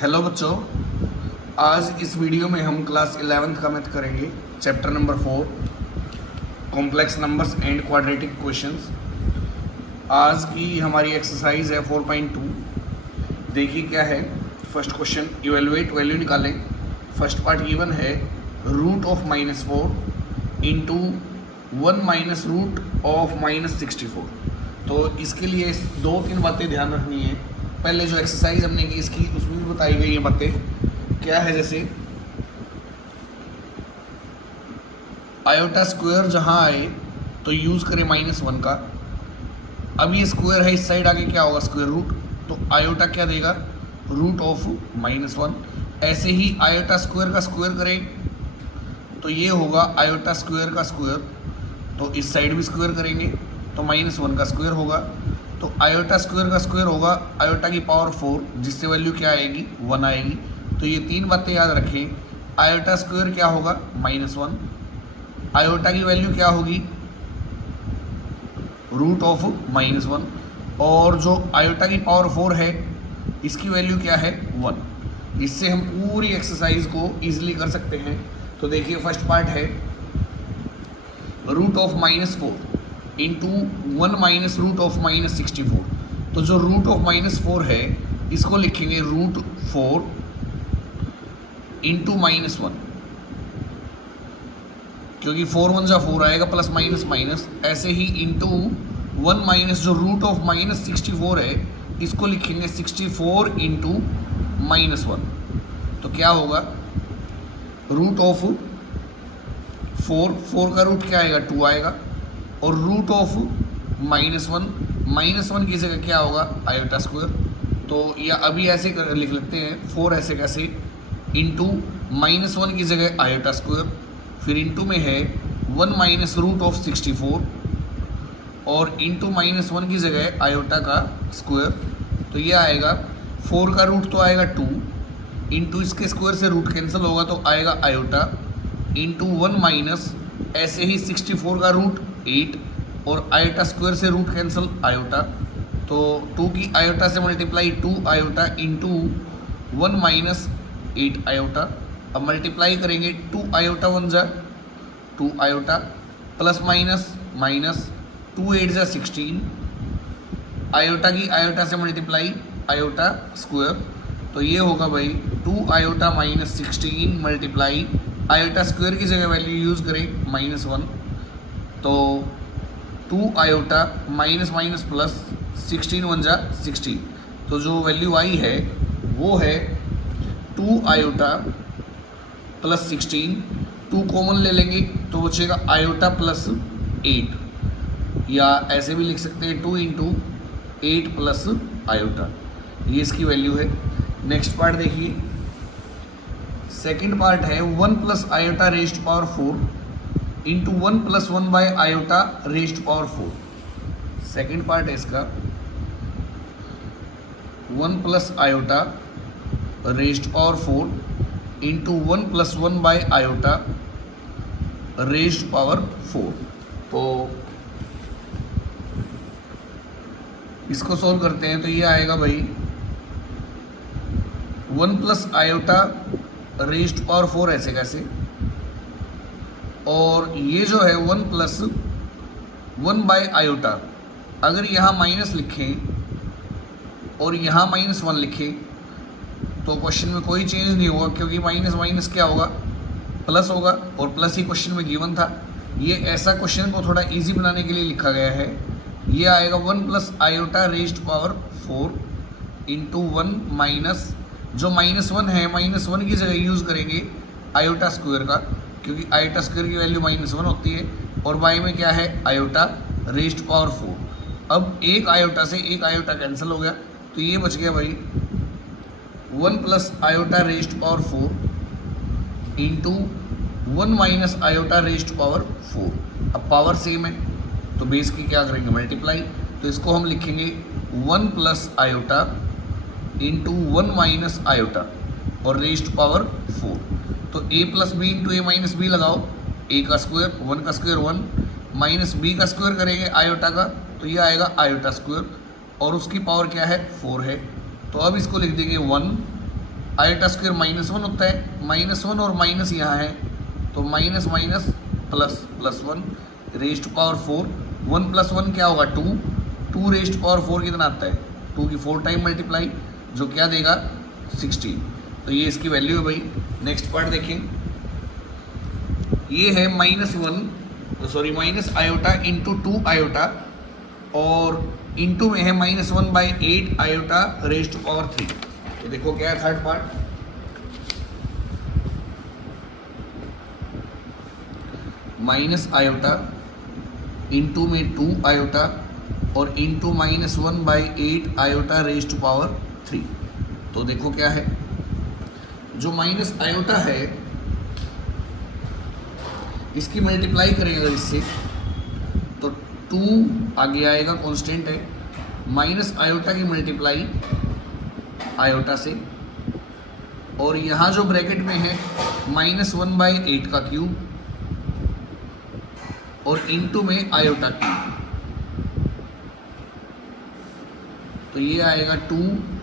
Hello बच्चों, आज इस वीडियो में हम क्लास 11th का मैथ करेंगे। Chapter number 4, complex numbers and quadratic questions. आज की हमारी एक्सरसाइज है 4.2। देखिए क्या है। फर्स्ट क्वेश्चन, इवेलुएट वैल्यू निकालें। फर्स्ट पार्ट गिवन है root of -4 into 1 minus root of -64। तो इसके लिए 2-3 बातें ध्यान रखनी है। पहले जो एक्सरसाइज हमने की इसकी उसमें भी बताई गई है बातें। क्या है, जैसे आयोटा स्क्वायर जहां आए तो यूज करें -1 का। अब ये स्क्वायर है, इस साइड आगे क्या होगा, स्क्वायर रूट। तो आयोटा क्या देगा, रूट ऑफ -1। ऐसे ही आयोटा स्क्वायर का स्क्वायर करें तो ये होगा आयोटा स्क्वायर का स्क्वायर। तो इस साइड भी स्क्वायर करेंगे तो -1 का स्क्वायर होगा। तो आयोटा स्क्वायर का स्क्वायर होगा आयोटा की पावर 4, जिससे वैल्यू क्या आएगी, 1 आएगी। तो ये 3 बातें याद रखें। आयोटा स्क्वायर क्या होगा, -1। आयोटा की वैल्यू क्या होगी, रूट ऑफ -1। और जो आयोटा की पावर 4 है इसकी वैल्यू क्या है, 1। इससे हम पूरी एक्सरसाइज को इजीली कर सकते हैं। तो देखिए फर्स्ट पार्ट है root of -4 into 1 minus root of -64। तो जो रूट ऑफ -4 है इसको लिखेंगे रूट 4 इंटू -1, क्योंकि 4 1 जा 4 आएगा, प्लस माइनस माइनस। ऐसे ही इंटू 1 माइनस जो रूट ऑफ -64 है इसको लिखेंगे 64 इंटू -1। तो क्या होगा, रूट ऑफ 4 का रूट क्या आएगा, 2 आएगा। और रूट ऑफ -1 की जगह क्या होगा, आयोटा स्क्वायर। तो या अभी ऐसे लिख लेते हैं, 4 ऐसे कैसे, इंटू -1 की जगह आयोटा स्क्वायर, फिर इंटू में है 1 माइनस रूट ऑफ 64 और इंटू -1 की जगह आयोटा का स्क्वायर। तो ये आएगा 4 का रूट तो आएगा 2, इंटू इसके स्क्वायर से रूट कैंसिल होगा तो आएगा आयोटा, इंटू 1 माइनस ऐसे ही 64 का रूट 8 और आयोटा स्क्वायर से रूट कैंसिल आयोटा। तो 2 की आयोटा से multiply 2 iota into 1 minus 8 iota. अब मल्टीप्लाई करेंगे 2 आयोटा 1 जा 2 आयोटा, प्लस माइनस माइनस 2 8 जा 16, आयोटा की आयोटा से मल्टीप्लाई आयोटा स्क्वायर। तो ये होगा भाई 2 आयोटा -16 मल्टीप्लाई आयोटा स्क्वायर की जगह वैल्यू यूज़ करें -1। तो 2 आयोटा माइनस माइनस प्लस 16 1 जा 16। तो जो वैल्यू आई है वो है 2 आयोटा प्लस 16। 2 कॉमन ले लेंगे तो बचेगा आयोटा प्लस 8, या ऐसे भी लिख सकते हैं 2 इंटू 8 प्लस आयोटा। ये इसकी वैल्यू है। नेक्स्ट पार्ट देखिए, सेकेंड पार्ट है 1 plus iota raised power 4 into 1 plus 1 by iota raised power 4। Second part है इसका 1 plus iota raised power 4 into 1 plus 1 by iota raised power 4। तो इसको सोल्व करते हैं तो ये आएगा भाई 1 प्लस आयोटा रेज्ड पावर 4 ऐसे कैसे, और ये जो है 1 प्लस 1 बाय आयोटा, अगर यहाँ माइनस लिखें और यहाँ -1 लिखें तो क्वेश्चन में कोई चेंज नहीं होगा, क्योंकि माइनस माइनस क्या होगा, प्लस होगा, और प्लस ही क्वेश्चन में गिवन था। ये ऐसा क्वेश्चन को थोड़ा इजी बनाने के लिए लिखा गया है। ये आएगा 1 plus iota raised power 4 into 1 minus जो -1 है, -1 की जगह यूज़ करेंगे आयोटा स्क्वायर का, क्योंकि आयोटा स्क्वायर की वैल्यू -1 होती है, और बाई में क्या है, आयोटा रेज्ड पावर 4। अब एक आयोटा से एक आयोटा कैंसिल हो गया तो ये बच गया भाई 1 plus iota raised power 4 into 1 minus iota raised power 4। अब पावर सेम है तो बेस की क्या करेंगे, मल्टीप्लाई। तो इसको हम लिखेंगे 1 plus iota into 1 minus iota और रेज्ड पावर 4। तो a plus B into A minus B लगाओ, a का स्क्वायर 1 का स्क्वायर 1 माइनस b का स्क्वायर करेंगे आयोटा का, तो ये आएगा आयोटा स्क्वायर, और उसकी पावर क्या है, 4 है। तो अब इसको लिख देंगे 1 आयोटा स्क्वायर -1 होता है, -1 और माइनस यहाँ है तो minus minus plus, +1 raise to power 4, 1 + 1 क्या होगा 2, 2 रेज़ टू पावर 4 कितना आता है 2 की 4 टाइम मल्टीप्लाई, जो क्या देगा 16। तो ये इसकी वैल्यू है भाई। नेक्स्ट पार्ट देखिए, ये है माइनस आयोटा इंटू 2 आयोटा और इंटू में है -1/8 आयोटा रेज़ टू पावर 3। तो देखो क्या है third part, minus iota into में 2 आयोटा और into -1/8 iota raise to power 3। तो देखो क्या है, जो माइनस आयोटा है इसकी मल्टीप्लाई करेंगे अगर इससे तो 2 आगे आएगा, कांस्टेंट है, माइनस आयोटा की मल्टीप्लाई आयोटा से, और यहाँ जो ब्रैकेट में है -1/8 का क्यूब और इंटू में आयोटा क्यूब। तो ये आएगा 2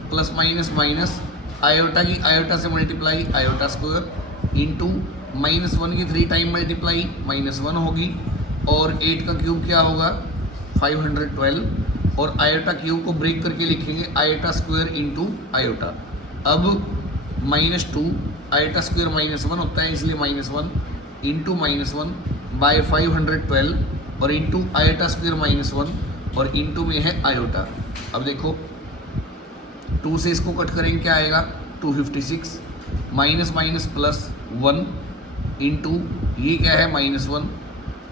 प्लस माइनस माइनस आयोटा की आयोटा से मल्टीप्लाई आयोटा स्क्वायर इंटू -1 की 3 टाइम मल्टीप्लाई -1 होगी और 8 का क्यूब क्या होगा 512 और आयोटा क्यूब को ब्रेक करके लिखेंगे आयोटा स्क्वायर इंटू आयोटा। अब -2 आयोटा स्क्वायर -1 होता है इसलिए -1 इंटू -1 बाय 512 और इंटू आयोटा स्क्वायर -1 और इंटू में है आयोटा। अब देखो 2 से इसको कट करेंगे क्या आएगा 256 माइनस माइनस प्लस 1 इंटू ये क्या है -1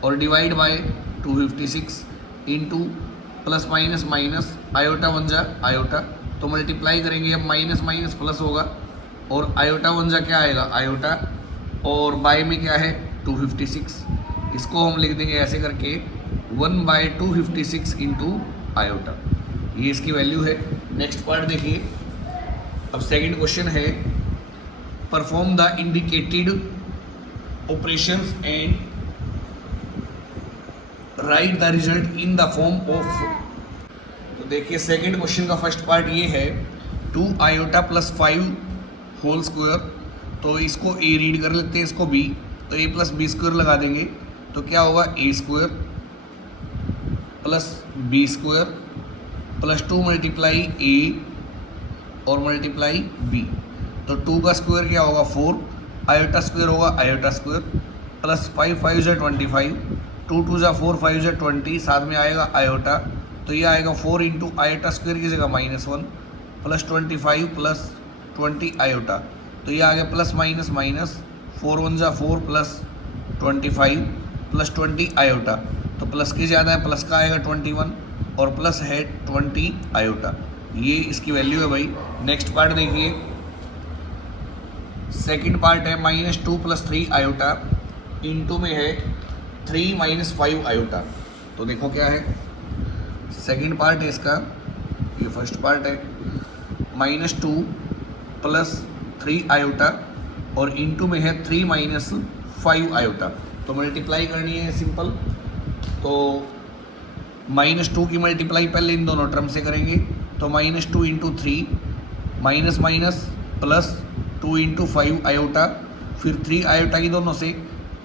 और divide bye 256 into plus minus minus iota 1 जा आयोटा, तो मल्टीप्लाई करेंगे अब माइनस माइनस प्लस होगा और आयोटा 1 जा क्या आएगा आयोटा और बाय में क्या है 256, इसको हम लिख देंगे ऐसे करके 1/256 इंटू आयोटा, ये इसकी वैल्यू है। नेक्स्ट पार्ट देखिए, अब सेकंड क्वेश्चन है perform the indicated operations and right the result in the form of. तो देखिए सेकंड क्वेश्चन का फर्स्ट पार्ट ये है 2 आयोटा प्लस 5 होल स्क्वायर, तो इसको ए रीड कर लेते हैं, इसको बी, तो ए प्लस बी स्क्वायर लगा देंगे तो क्या होगा A square plus B square plus 2 multiply A और मल्टीप्लाई बी, तो 2 का स्क्वायर क्या होगा 4, आयोटा स्क्वायर होगा आयोटा स्क्वायर प्लस 5 5 जा 25, 2 2 जा 4 5 जा 20, साथ में आएगा आयोटा, तो ये आएगा 4 इंटू आयोटा स्क्वायर की जगह -1 प्लस 25 प्लस 20 आयोटा, तो ये आ गया प्लस माइनस माइनस 4 1 जा 4 प्लस 25 प्लस 20 आयोटा, तो प्लस के ज़्यादा है प्लस का आएगा 21 और प्लस है 20 आयोटा, ये इसकी वैल्यू है भाई। नेक्स्ट पार्ट देखिए, सेकंड पार्ट है -2 प्लस 3 आयोटा इंटू में है 3 - 5 आयोटा। तो देखो क्या है, सेकंड पार्ट है इसका, ये फर्स्ट पार्ट है -2 प्लस 3 आयोटा और इंटू में है 3 - 5 आयोटा, तो मल्टीप्लाई करनी है सिंपल, तो -2 की मल्टीप्लाई पहले इन दोनों टर्म से करेंगे, तो -2 into 3 minus minus plus 2 into 5 iota, फिर 3 आयोटा की दोनों से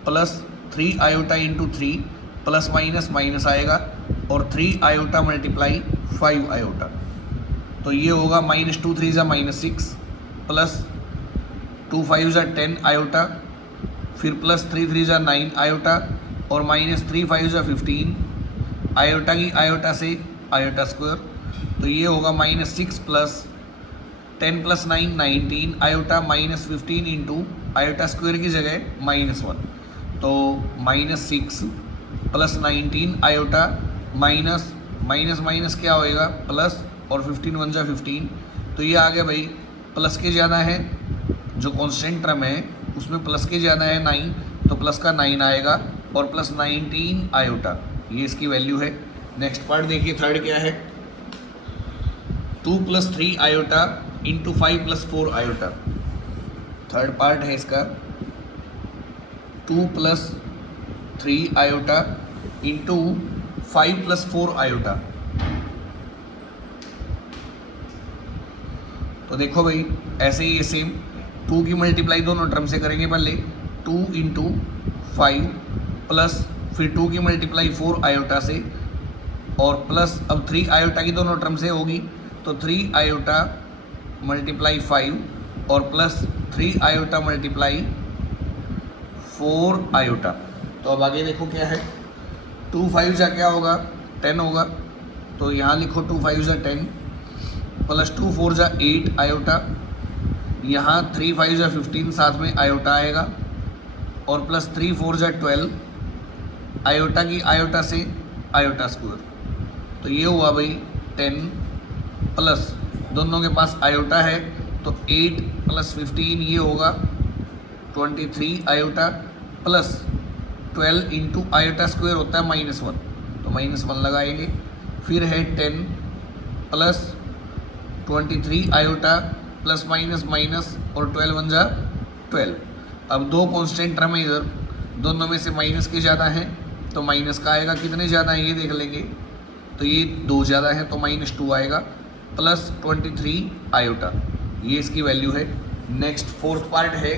plus 3 iota into 3 plus minus minus आएगा और 3 आयोटा मल्टीप्लाई 5 आयोटा, तो ये होगा -2 3 जा -6 प्लस 2 5 जा 10 आयोटा, फिर प्लस 3 3 जा 9 आयोटा और -3 5 जा 15 आयोटा की आयोटा से आयोटा स्क्वायर, तो ये होगा -6 plus 10 plus 9 19 iota -15 into iota square की जगह -1, तो -6 plus 19 iota minus minus minus क्या होएगा प्लस और 15 1 जा 15, तो ये आ गया भाई प्लस के ज़्यादा है जो कांस्टेंट टर्म है उसमें प्लस के ज़्यादा है 9, तो प्लस का 9 आएगा और प्लस 19 आयोटा, ये इसकी वैल्यू है। नेक्स्ट पार्ट देखिए थर्ड क्या है 2 plus 3 iota into 5 plus 4 iota, third part है इसका 2 plus 3 iota into 5 plus 4 iota. तो देखो भाई ऐसे ही ये सेम 2 की मल्टीप्लाई दोनों टर्म से करेंगे पहले 2 इंटू 5 प्लस फिर 2 की मल्टीप्लाई 4 आयोटा से और प्लस अब 3 आयोटा की दोनों टर्म से होगी तो 3 आयोटा मल्टीप्लाई 5 और प्लस 3 आयोटा मल्टीप्लाई 4 आयोटा। तो अब आगे देखो क्या है 2 5 जा क्या होगा 10 होगा तो यहाँ लिखो 2 5 जा 10 प्लस 2 4 जा 8 आयोटा, यहाँ 3 5 जा 15 साथ में आयोटा आएगा और प्लस 3 4 जा 12 आयोटा की आयोटा से आयोटा स्क्वायर। तो ये हुआ भाई 10 प्लस दोनों के पास आयोटा है तो 8 प्लस 15 ये होगा 23 iota plus 12 into iota square होता है -1 तो -1 लगाएंगे। फिर है 10 plus 23 iota plus minus minus और 12 1 जा 12। अब दो कॉन्स्टेंट टर्म है इधर, दोनों में से माइनस के ज़्यादा हैं तो माइनस का आएगा, कितने ज़्यादा है ये देख लेंगे तो ये 2 ज़्यादा है तो -2 आएगा प्लस 23 आयोटा, ये इसकी वैल्यू है। नेक्स्ट फोर्थ पार्ट है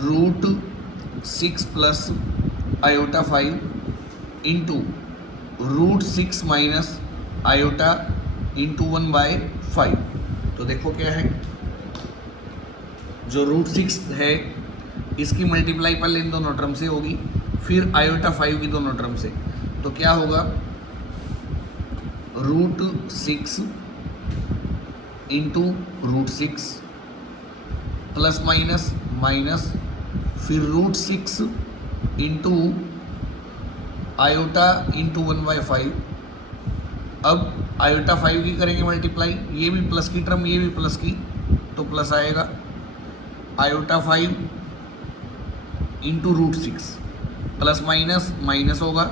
√6 plus iota 5 into √6 minus iota into 1/5। तो देखो क्या है जो √6 है इसकी मल्टीप्लाई पहले इन दोनों टर्म से होगी फिर आयोटा 5 की दोनों टर्म से। तो क्या होगा √6 इंटू √6 प्लस माइनस माइनस फिर √6 इंटू आयोटा इंटू 1/5। अब आयोटा 5 की करेंगे मल्टीप्लाई, ये भी प्लस की टर्म ये भी प्लस की तो प्लस आएगा iota 5 into √6 plus minus minus होगा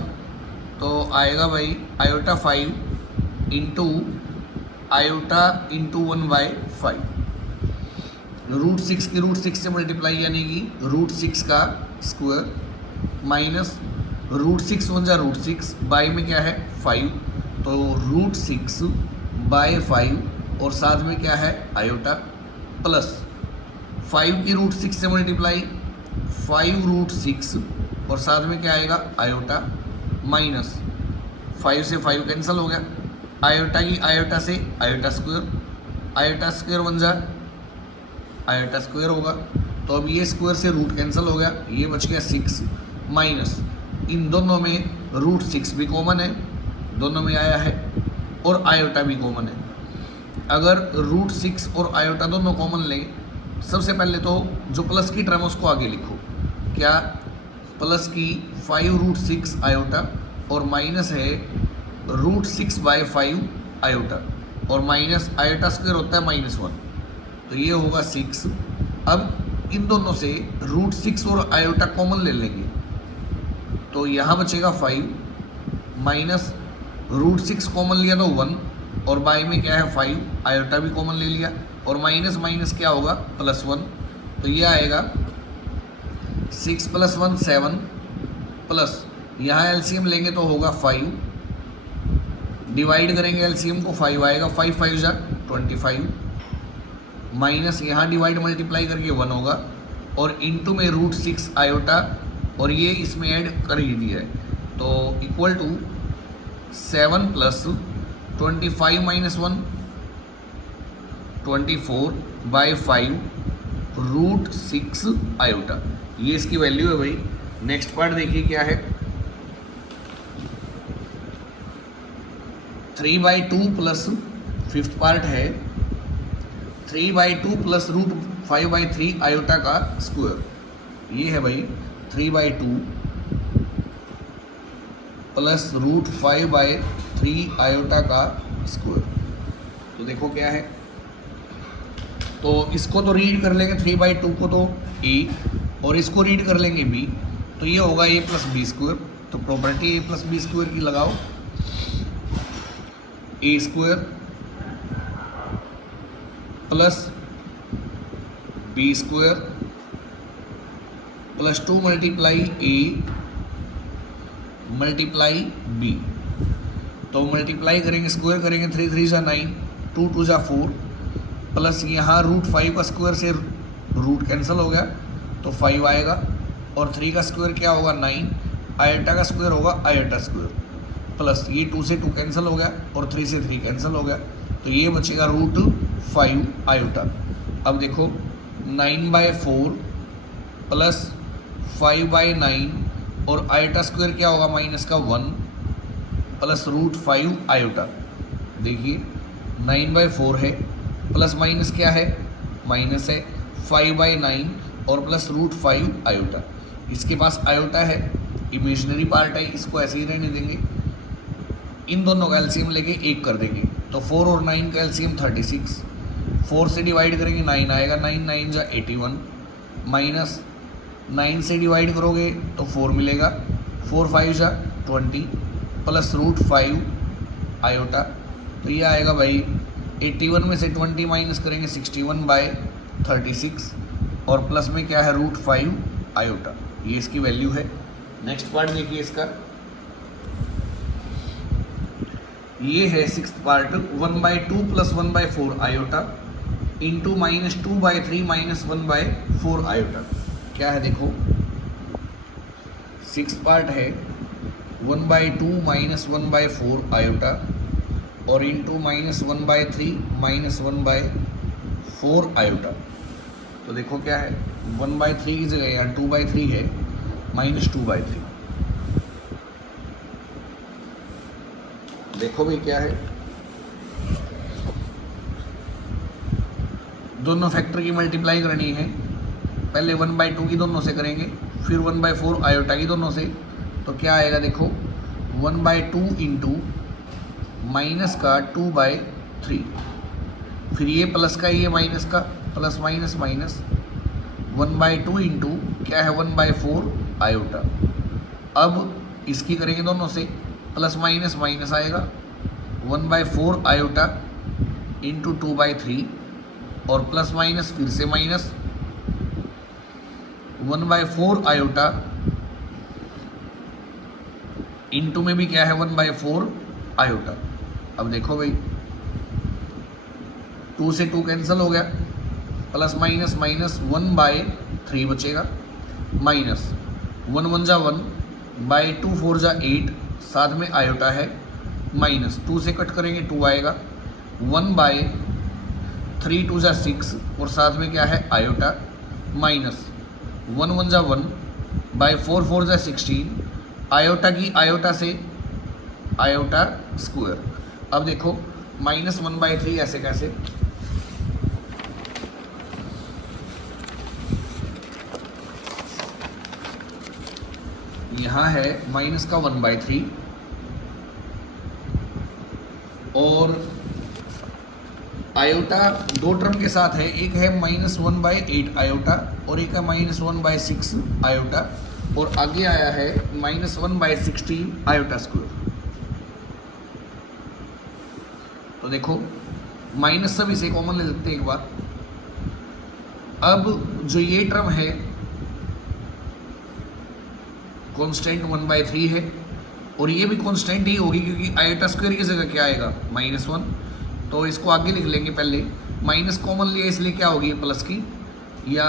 तो आएगा भाई आयोटा 5 इंटू आयोटा इंटू 1/5। √6 की √6 से मल्टीप्लाई यानी कि √6 का स्क्वायर माइनस √6 1 जा √6 बाई में क्या है 5 तो √6/5 और साथ में क्या है आयोटा प्लस 5 की √6 से मल्टीप्लाई 5√6 और साथ में क्या आएगा आयोटा माइनस 5 से 5 कैंसिल हो गया, आयोटा की आयोटा से आयोटा स्क्वायर 1 जा आयोटा स्क्वायर होगा तो अब ये स्क्वायर से रूट कैंसिल हो गया, ये बच गया 6 माइनस इन दोनों में √6 भी कॉमन है दोनों में आया है और आयोटा भी कॉमन है। अगर √6 और आयोटा दोनों कॉमन लें सबसे पहले तो जो प्लस की टर्म उसको आगे लिखो, क्या प्लस की 5√6 आयोटा और माइनस है √6/5 आयोटा और माइनस आयोटा स्क्वायर होता है -1 तो ये होगा 6। अब इन दोनों से √6 और आयोटा कॉमन ले लेंगे तो यहाँ बचेगा 5 माइनस √6 कॉमन लिया तो 1 और बाई में क्या है 5 आयोटा भी कॉमन ले लिया और माइनस माइनस क्या होगा +1 तो ये आएगा 6 + 1 7 प्लस यहाँ एलसीएम लेंगे तो होगा 5 डिवाइड करेंगे एलसीएम को 5 आएगा 5 5 जा 25 माइनस यहाँ डिवाइड मल्टीप्लाई करके 1 होगा और इंटू में √6 आयोटा और ये इसमें ऐड कर ही दिया है तो इक्वल टू 7 + 25 - 1 24/5 √6 आयोटा, ये इसकी वैल्यू है भाई। नेक्स्ट पार्ट देखिए क्या है 3/2 प्लस फिफ्थ पार्ट है 3/2 प्लस √5/3 आयोटा का स्क्वायर, ये है भाई 3/2 प्लस √5/3 आयोटा का स्क्वायर। तो देखो क्या है तो इसको तो रीड कर लेंगे 3/2 को तो a और इसको रीड कर लेंगे b तो ये होगा a + b²। तो प्रॉपर्टी a + b² की लगाओ a² plus b² plus 2 × a × b तो मल्टीप्लाई करेंगे, स्क्वायर करेंगे, 3 3 जा 9, 2 2 जा 4, प्लस यहाँ √5 का स्क्वायर से रूट कैंसिल हो गया तो 5 आएगा, और 3 का स्क्वायर क्या होगा 9, आयोटा का स्क्वायर होगा आयोटा स्क्वायर, प्लस ये 2 से 2 कैंसिल हो गया और 3 से 3 कैंसिल हो गया, तो ये बचेगा √5 आयोटा। अब देखो 9/4 प्लस 5/9 और आयोटा स्क्वायर क्या होगा माइनस का 1 प्लस √5 आयोटा। देखिए 9/4 है, प्लस माइनस क्या है, माइनस है, 5/9 और प्लस √5 आयोटा। इसके पास आयोटा है, इमेजिनरी पार्ट है, इसको ऐसे ही रहने देंगे। इन दोनों का एलसीएम लेके 1 कर देंगे, तो 4 और 9 का एलसीएम 36, 4 से डिवाइड करेंगे 9 आएगा, 9 9 जा 81, माइनस 9 से डिवाइड करोगे तो 4 मिलेगा, 4 5 जा 20, प्लस √5 आयोटा। तो ये आएगा भाई 81 में से 20 माइनस करेंगे 61/36, और प्लस में क्या है √5 आयोटा, ये इसकी वैल्यू है। नेक्स्ट पार्ट देखिए इसका, ये है 6th part, 1/2 plus 1/4 iota into -2/3 minus 1/4 iota. क्या है देखो, 6th पार्ट है 1/2 माइनस 1/4 आयोटा और इंटू -1/3 माइनस 1/4 आयोटा। तो देखो क्या है, 1/3 की जगह यहाँ 2/3 है, -2/3। देखो भाई क्या है, दोनों फैक्टर की मल्टीप्लाई करनी है। पहले 1/2 की दोनों से करेंगे, फिर 1/4 आयोटा की दोनों से, तो क्या आएगा देखो 1/2 इंटू माइनस का 2/3, फिर ये प्लस का ये माइनस का, प्लस माइनस माइनस 1/2 इंटू क्या है 1/4 आयोटा। अब इसकी करेंगे दोनों से, प्लस माइनस माइनस आएगा, 1/4 आयोटा इंटू 2/3 और प्लस माइनस फिर से माइनस 1/4 आयोटा इंटू में भी क्या है 1/4 आयोटा। अब देखो भाई 2 से 2 कैंसिल हो गया, प्लस माइनस माइनस 1/3 बचेगा, माइनस 1 1 जा 1 2 4 जा 8, साथ में आयोटा है, माइनस 2 से कट करेंगे 2 आएगा, 1/3 2 जा 6 और साथ में क्या है आयोटा, माइनस 1 1 जा 1 4 4 जा 16, आयोटा की आयोटा से आयोटा स्क्वायर। अब देखो -1/3 ऐसे कैसे, यहाँ है माइनस का 1/3 और आयोटा दो टर्म के साथ है, एक है -1/8 आयोटा और एक है -1/6 आयोटा, और आगे आया है -1/16 आयोटा स्क्वायर। तो देखो माइनस सब इसे कॉमन ले लेते हैं एक बार। अब जो ये टर्म है कांस्टेंट 1/3 है और ये भी कांस्टेंट ही होगी क्योंकि आयोटा स्क्वायर की जगह क्या आएगा -1, तो इसको आगे लिख लेंगे। पहले माइनस कॉमन लिया इसलिए क्या होगी प्लस की, या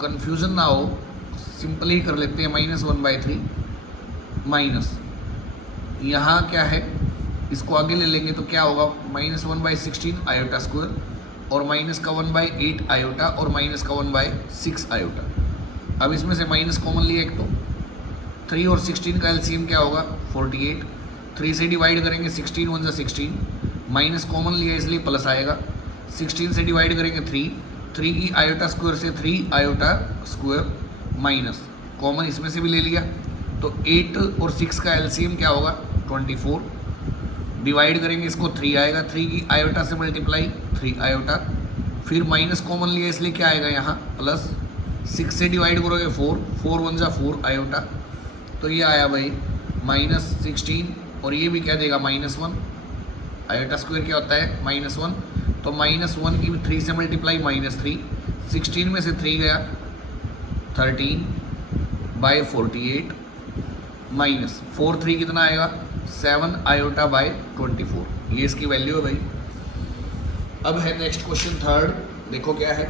कंफ्यूजन ना हो सिंपल ही कर लेते हैं, -1/3 माइनस यहाँ क्या है इसको आगे ले लेंगे तो क्या होगा -1/16 आयोटा स्क्वायर और माइनस का 1/8 आयोटा और माइनस का 1/6 आयोटा। अब इसमें से माइनस कॉमन लिया एक, तो 3 और 16 का एलसीएम क्या होगा 48, 3 से डिवाइड करेंगे 16 1 जा 16, माइनस कॉमन लिया इसलिए प्लस आएगा, 16 से डिवाइड करेंगे 3 की आयोटा स्क्वायर से 3 आयोटा स्क्वायर, माइनस कॉमन इसमें से भी ले लिया, तो 8 और 6 का एलसीएम क्या होगा 24, डिवाइड करेंगे इसको 3 आएगा, 3 की आयोटा से मल्टीप्लाई 3 आयोटा, फिर माइनस कॉमन लिया इसलिए क्या आएगा यहाँ प्लस, 6 से डिवाइड करोगे 4 1 जा 4 आयोटा, तो ये आया भाई -16 और ये भी क्या देगा -1, आयोटा स्क्वायर क्या होता है -1, तो -1 की 3 से मल्टीप्लाई -3, 16 में से 3 गया 13/48 माइनस 4 3 कितना आएगा 7 आयोटा बाय 24, ये इसकी वैल्यू है भाई। अब है नेक्स्ट क्वेश्चन थर्ड, देखो क्या है।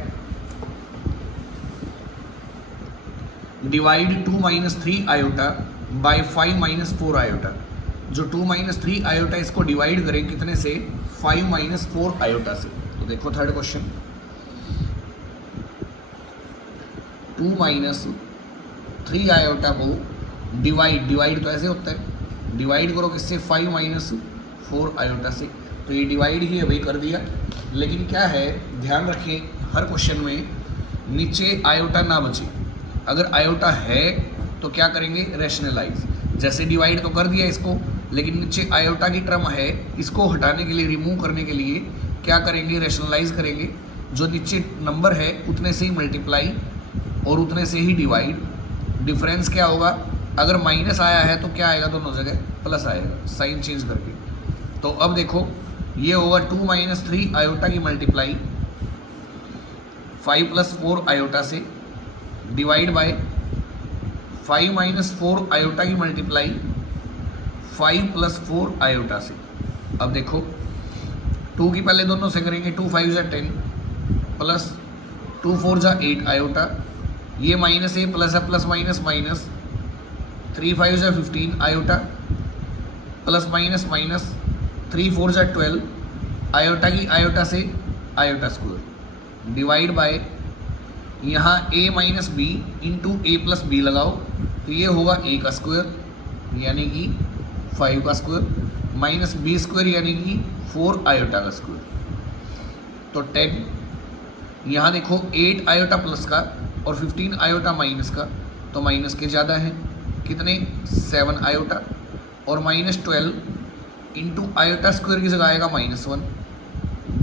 Divide 2 minus 3 iota by 5 minus 4 iota. जो 2 माइनस 3 आयोटा इसको डिवाइड करें कितने से, 5 माइनस 4 आयोटा से। तो देखो थर्ड क्वेश्चन, 2 माइनस 3 आयोटा को डिवाइड तो ऐसे होता है, डिवाइड करो किससे, 5 माइनस 4 आयोटा से। तो ये डिवाइड ही है भाई, कर दिया। लेकिन क्या है, ध्यान रखें हर क्वेश्चन में नीचे आयोटा ना बचे। अगर आयोटा है तो क्या करेंगे, रैशनलाइज। जैसे डिवाइड तो कर दिया इसको, लेकिन नीचे आयोटा की टर्म है, इसको हटाने के लिए, रिमूव करने के लिए क्या करेंगे, रैशनलाइज करेंगे। जो नीचे नंबर है उतने से ही मल्टीप्लाई और उतने से ही डिवाइड। डिफरेंस क्या होगा, अगर माइनस आया है तो क्या आएगा, दोनों जगह प्लस आएगा, साइन चेंज करके। तो अब देखो ये होगा 2 माइनस 3 आयोटा की मल्टीप्लाई 5 प्लस 4 आयोटा से, डिवाइड बाय 5 माइनस 4 आयोटा की मल्टीप्लाई 5 प्लस 4 आयोटा से। अब देखो 2 की पहले दोनों से करेंगे, 2 5 जा 10 प्लस 2 4 जा 8 आयोटा, ये माइनस है प्लस है, प्लस माइनस माइनस, 3 5 जा 15 आयोटा प्लस माइनस माइनस, 3 4 जा 12 आयोटा की आयोटा से आयोटा स्क्वायर, डिवाइड बाय यहाँ a minus B into A plus B लगाओ, तो ये होगा a का स्क्वायर यानी कि 5 का स्क्वायर माइनस बी स्क्वायर यानी कि 4 आयोटा का स्क्वायर। तो 10, यहाँ देखो 8 आयोटा प्लस का और 15 आयोटा माइनस का, तो माइनस के ज़्यादा है कितने, 7 आयोटा, और माइनस 12 इंटू आयोटा स्क्वायर की जगह आएगा -1,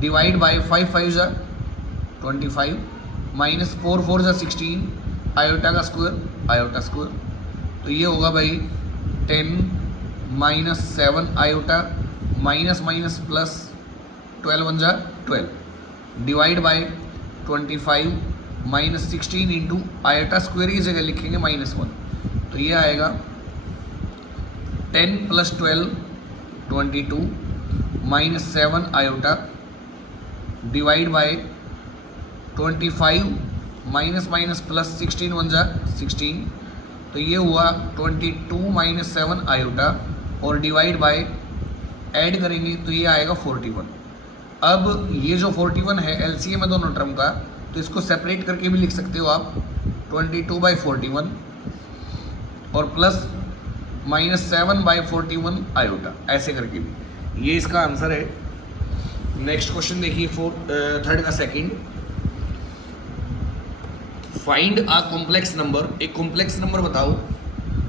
डिवाइड बाय 5 5 जा 25 माइनस 4 4 जा 16 आयोटा का स्क्वायर। तो ये होगा भाई 10 minus 7 iota minus minus plus 12 1 जा 12, divide by 25 minus 16 into iota square की जगह लिखेंगे -1, तो ये आएगा 10 plus 12 22 minus 7 iota, divide by 25 minus minus plus 16 1 जा 16, तो ये हुआ 22 माइनस 7 आयोटा, और डिवाइड बाय ऐड करेंगे तो ये आएगा 41। अब ये जो 41 है एलसीएम है दोनों टर्म का, तो इसको सेपरेट करके भी लिख सकते हो आप, 22/41 और प्लस -7/41 आयोटा, ऐसे करके भी। ये इसका आंसर है। नेक्स्ट क्वेश्चन देखिए थर्ड का second, find a complex number, एक कॉम्प्लेक्स नंबर बताओ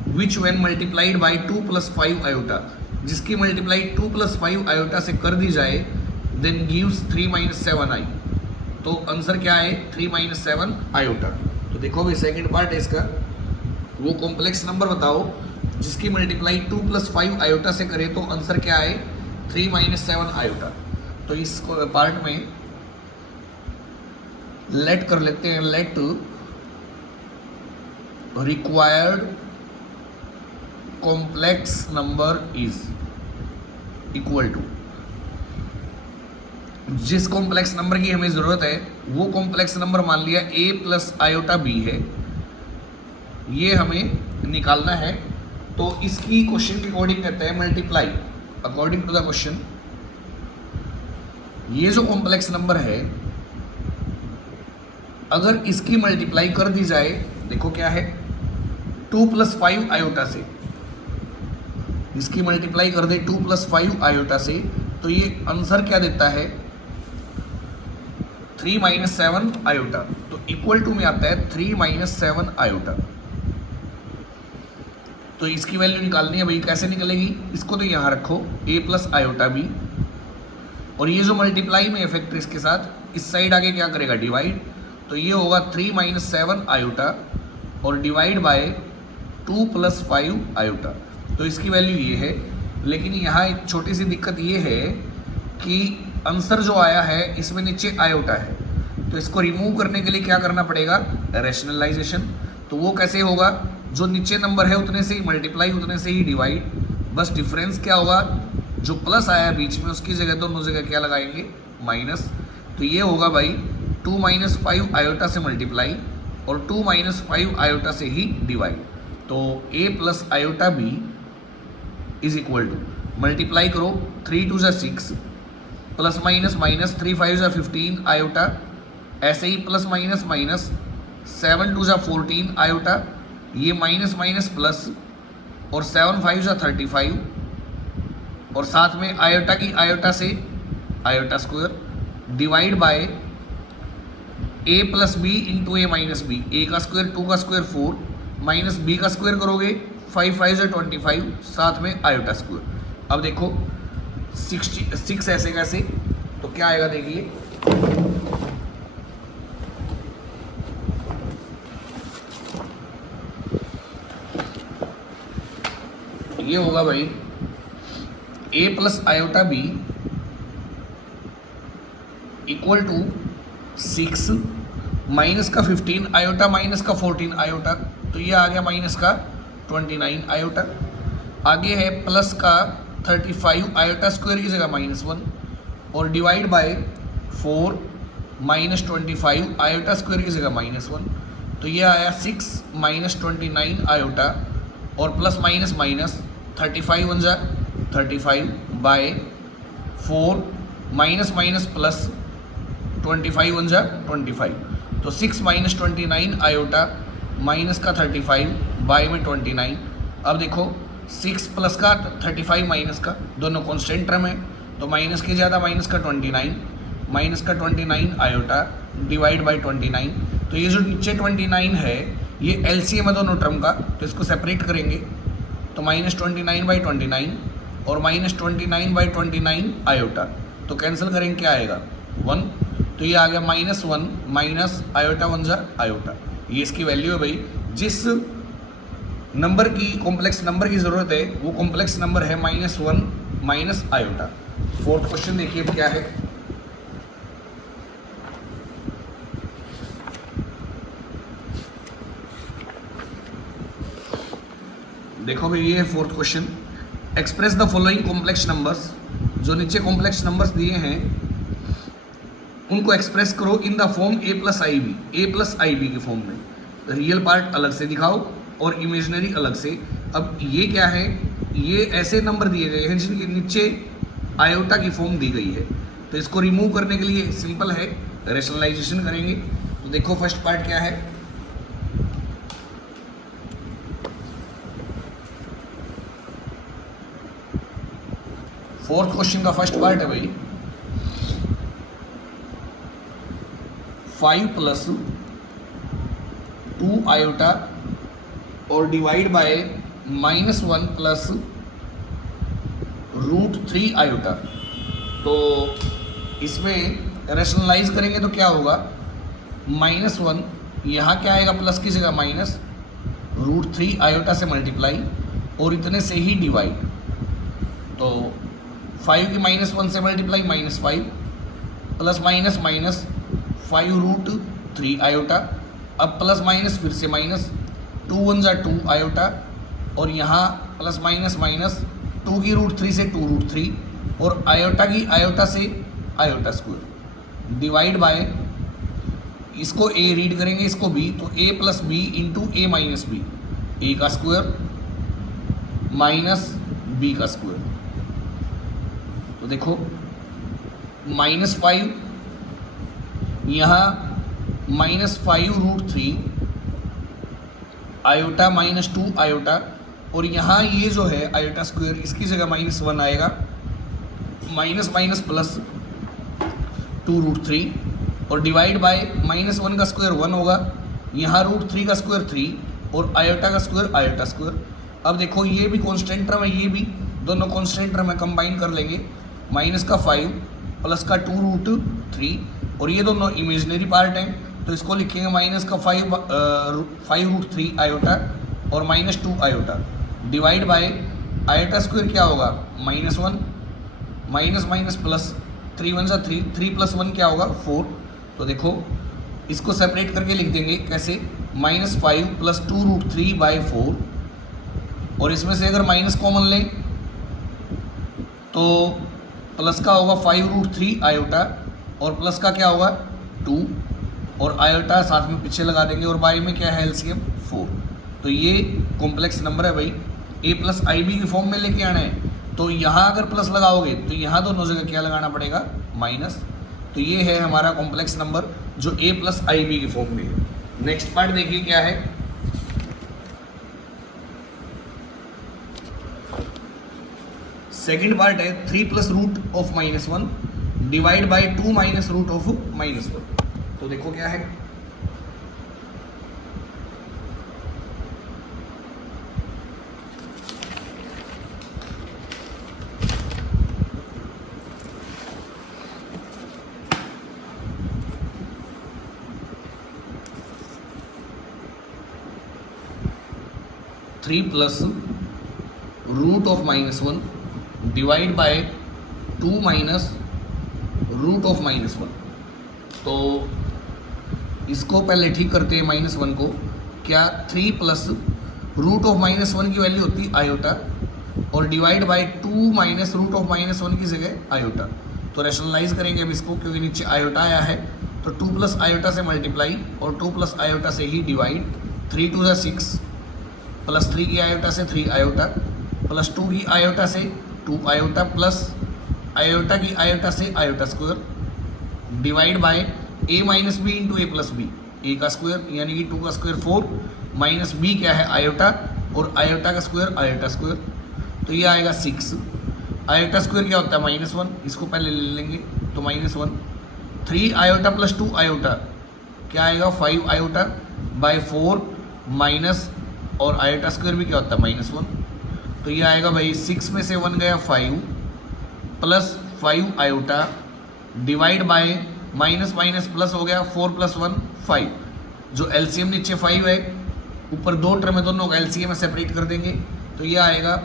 विच when multiplied by 2 plus 5 iota, जिसकी मल्टीप्लाई 2 प्लस 5 आयोटा से कर दी जाए, देन गिव्स 3 माइनस 7 आई। तो आंसर क्या है, 3 माइनस 7 आयोटा। तो देखो भाई सेकंड पार्ट है इसका, वो कॉम्प्लेक्स नंबर बताओ जिसकी मल्टीप्लाई 2 प्लस 5 आयोटा से करे, तो आंसर क्या है, 3 माइनस 7 आयोटा। तो इस पार्ट में लेट कर लेते हैं, let required complex number is equal to, जिस कॉम्प्लेक्स नंबर की हमें जरूरत है वो कॉम्प्लेक्स नंबर मान लिया a प्लस आयोटा b है, ये हमें निकालना है। तो इसकी क्वेश्चन के अकॉर्डिंग कहते हैं multiply according to the question. ये जो कॉम्प्लेक्स नंबर है अगर इसकी मल्टीप्लाई कर दी जाए, देखो क्या है, 2 प्लस 5 आयोटा से, इसकी मल्टीप्लाई कर दे 2 प्लस 5 आयोटा से, तो ये आंसर क्या देता है, 3 माइनस 7 आयोटा। तो इक्वल टू में आता है 3 माइनस 7 आयोटा। तो इसकी वैल्यू निकालनी है भाई, कैसे निकलेगी, इसको तो यहाँ रखो a प्लस आयोटा b, और ये जो मल्टीप्लाई में इफेक्ट इसके साथ इस साइड आगे क्या करेगा, डिवाइड। तो ये होगा 3 माइनस 7 आयोटा और डिवाइड बाय 2 प्लस 5 आयोटा। तो इसकी वैल्यू ये है। लेकिन यहाँ एक छोटी सी दिक्कत ये है कि आंसर जो आया है इसमें नीचे आयोटा है, तो इसको रिमूव करने के लिए क्या करना पड़ेगा, रैशनलाइजेशन। तो वो कैसे होगा, जो नीचे नंबर है उतने से ही मल्टीप्लाई, उतने से ही डिवाइड। बस डिफरेंस क्या होगा, जो प्लस आया बीच में उसकी जगह दोनों जगह क्या लगाएंगे, माइनस। तो ये होगा भाई 2 माइनस 5 आयोटा से मल्टीप्लाई और 2 माइनस 5 आयोटा से ही डिवाइड। तो a plus iota b is equal to, multiply करो 3 2 जा 6 प्लस माइनस माइनस 3 5 जा 15 आयोटा, ऐसे ही प्लस माइनस माइनस 7 2 जा 14 आयोटा, ये माइनस माइनस प्लस और 7 5 जा 35 और साथ में आयोटा की आयोटा से iota square divide by a plus B into A minus B, A का स्क्वायर 2 का स्क्वायर 4 माइनस बी का स्क्वायर करोगे 5 5 जा 25 साथ में आयोटा स्क्वायर। अब देखो 6 ऐसे कैसे, तो क्या आएगा देखिए, ये होगा भाई a plus iota b equal to 6 minus का 15 आयोटा माइनस का 14 आयोटा, तो ये आ गया माइनस का 29 आयोटा। आगे है प्लस का 35 आयोटा स्क्वायर की जगह -1 और divide bye 4 minus 25 iota square की जगह -1, तो ये आया 6 माइनस 29 आयोटा और प्लस माइनस माइनस 35 1 जा 35 बाय 4 माइनस माइनस प्लस 25 1 जा 25, तो 6 माइनस 29 आयोटा माइनस का 35 बाय में 29। अब देखो 6 प्लस का 35 माइनस का दोनों कांस्टेंट टर्म है, तो माइनस के ज़्यादा माइनस का 29 माइनस का 29 आयोटा डिवाइड बाय 29। तो ये जो नीचे 29 है ये एलसीएम है दोनों टर्म का, तो इसको सेपरेट करेंगे तो माइनस 29 बाई 29 और माइनस 29 बाई 29 आयोटा, तो कैंसिल करेंगे क्या आएगा 1, तो ये आ गया -1 माइनस आयोटा 1 जा आयोटा। ये इसकी वैल्यू है भाई। जिस नंबर की कॉम्प्लेक्स नंबर की ज़रूरत है वो कॉम्प्लेक्स नंबर है -1 माइनस आयोटा। फोर्थ क्वेश्चन देखिए क्या है, देखो भाई ये है fourth question. Express the following complex numbers, जो नीचे कॉम्प्लेक्स नंबर्स दिए हैं उनको एक्सप्रेस करो in the form a plus I B के फॉर्म में। रियल पार्ट अलग से दिखाओ और इमेजिनरी अलग से। अब ये क्या है, ये ऐसे नंबर दिए गए हैं जिनके नीचे आयोटा की फॉर्म दी गई है, तो इसको रिमूव करने के लिए सिंपल है, रेशनलाइजेशन करेंगे। तो देखो फर्स्ट पार्ट क्या है, फोर्थ क्वेश्चन का फर्स्ट पार्ट है भाई 5 प्लस 2 आयोटा और डिवाइड बाय -1 प्लस √3 आयोटा। तो इसमें रेशनलाइज करेंगे तो क्या होगा, -1 यहाँ क्या आएगा प्लस की जगह माइनस, √3 आयोटा से मल्टीप्लाई और इतने से ही डिवाइड। तो 5 की -1 से multiply -5 plus minus minus 5√3 iota. अब प्लस माइनस फिर से माइनस 2 1 जा 2 आयोटा और यहाँ प्लस माइनस माइनस 2 की √3 से 2√3 और आयोटा की आयोटा से आयोटा स्क्वायर डिवाइड बाय, इसको a रीड करेंगे इसको b, तो a plus B into A minus B, A का स्क्वायर माइनस बी का स्क्वायर। तो देखो -5 यहाँ -5√3 आयोटा -2 आयोटा और यहाँ ये जो है आयोटा स्क्वायर इसकी जगह -1 आएगा, माइनस माइनस प्लस 2√3 और डिवाइड बाय -1 का स्क्वायर 1 होगा, यहाँ √3 का स्क्वायर 3 और आयोटा का स्क्वायर आयोटा स्क्वायर। अब देखो ये भी कॉन्स्टेंट टर्म है, ये भी दोनों कॉन्स्टेंट टर्म है, कंबाइन कर लेंगे, माइनस का 5 प्लस का 2√3 और ये दोनों इमेजिनरी पार्ट हैं, तो इसको लिखेंगे माइनस का 5√3 आयोटा और -2 iota divide by iota square क्या होगा -1 माइनस माइनस प्लस 3 1 जा 3, 3 प्लस 1 क्या होगा 4। तो देखो इसको सेपरेट करके लिख देंगे कैसे, -5 प्लस 2√3 बाय 4 और इसमें से अगर माइनस कॉमन लें तो प्लस का होगा 5√3 आयोटा और प्लस का क्या होगा 2 और आयोटा साथ में पीछे लगा देंगे और बाई में क्या है एलसीएम 4। तो ये कॉम्प्लेक्स नंबर है भाई, a प्लस आई बी की फॉर्म में लेके आना है। तो यहाँ अगर प्लस लगाओगे तो यहाँ दोनों जगह क्या लगाना पड़ेगा माइनस। तो ये है हमारा कॉम्प्लेक्स नंबर जो a प्लस आई बी की फॉर्म में है। नेक्स्ट पार्ट देखिए क्या है। सेकेंड पार्ट है 3 plus root of -1 divide by 2 minus root of -1। तो देखो क्या है, three plus root of -1 divide by 2 minus root of -1। तो इसको पहले ठीक करते हैं -1 को। क्या 3 प्लस रूट ऑफ -1 की वैल्यू होती है आयोटा और divide by 2 minus root of -1 की जगह आयोटा। तो रैशनलाइज करेंगे अब इसको, क्योंकि नीचे आयोटा आया है तो 2 प्लस आयोटा से मल्टीप्लाई और 2 प्लस आयोटा से ही डिवाइड। 3 2 6 प्लस 3 की आयोटा से 3 आयोटा प्लस 2 की आयोटा से 2 आयोटा प्लस आयोटा की आयोटा से iota square divide by a minus B into A plus B, A का स्क्वायर यानी कि 2 का स्क्वायर 4 माइनस बी क्या है आयोटा और आयोटा का स्क्वायर आयोटा स्क्वायर। तो ये आएगा 6। आयोटा स्क्वायर क्या होता है -1, इसको पहले ले लेंगे तो -1। 3 आयोटा प्लस 2 आयोटा क्या आएगा 5 आयोटा बाय 4 माइनस और आयोटा स्क्वायर भी क्या होता है -1। तो ये आएगा भाई 6 में से 1 गया 5 plus 5 iota divide by minus minus plus हो गया 4 प्लस 1 5। जो एलसीएम नीचे 5 है, ऊपर 2 टर्म है, दोनों का एलसीएम में सेपरेट कर देंगे। तो ये आएगा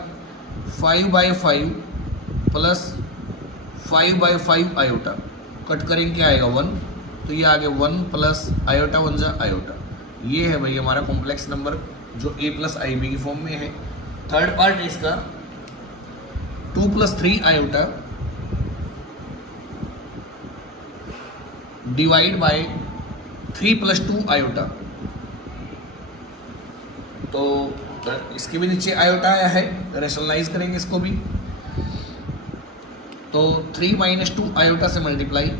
5/5 प्लस 5/5 आयोटा, कट करेंगे क्या आएगा 1। तो ये आगे 1 प्लस आयोटा 1 जा आयोटा। ये है भाई हमारा कॉम्प्लेक्स नंबर जो a प्लस आई बी की फॉर्म में है। थर्ड पार्ट है इसका 2 plus 3 iota divide by 3 plus 2 iota. तो इसके भी नीचे आयोटा आया है, रैशनलाइज करेंगे इसको भी। तो 3 माइनस 2 आयोटा से मल्टीप्लाई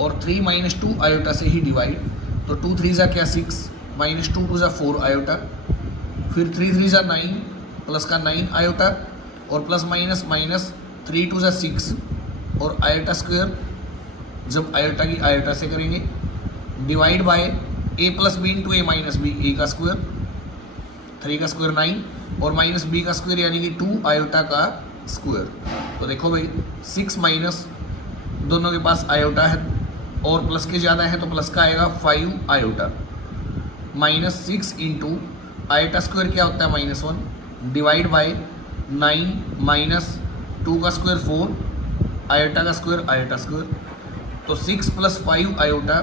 और 3 माइनस 2 आयोटा से ही डिवाइड। तो 2 3 जा क्या 6 माइनस 2 2 जा 4 आयोटा, फिर 3 3 जा 9 प्लस का 9 आयोटा और प्लस माइनस माइनस 3 2 जा 6 और आयोटा स्क्वायर जब आयोटा की आयोटा से करेंगे divide by a plus B into A minus B, A का स्क्वायर 3 का स्क्वायर 9 और माइनस बी का स्क्वायर यानी कि 2 आयोटा का स्क्वायर। तो देखो भाई 6 माइनस दोनों के पास आयोटा है और प्लस के ज़्यादा है तो प्लस का आएगा 5 iota minus 6 into iota square क्या होता है -1 डिवाइड बाय 9 माइनस 2 का स्क्वायर 4 आयोटा का स्क्वायर आयोटा स्क्वायर। तो 6 plus 5 iota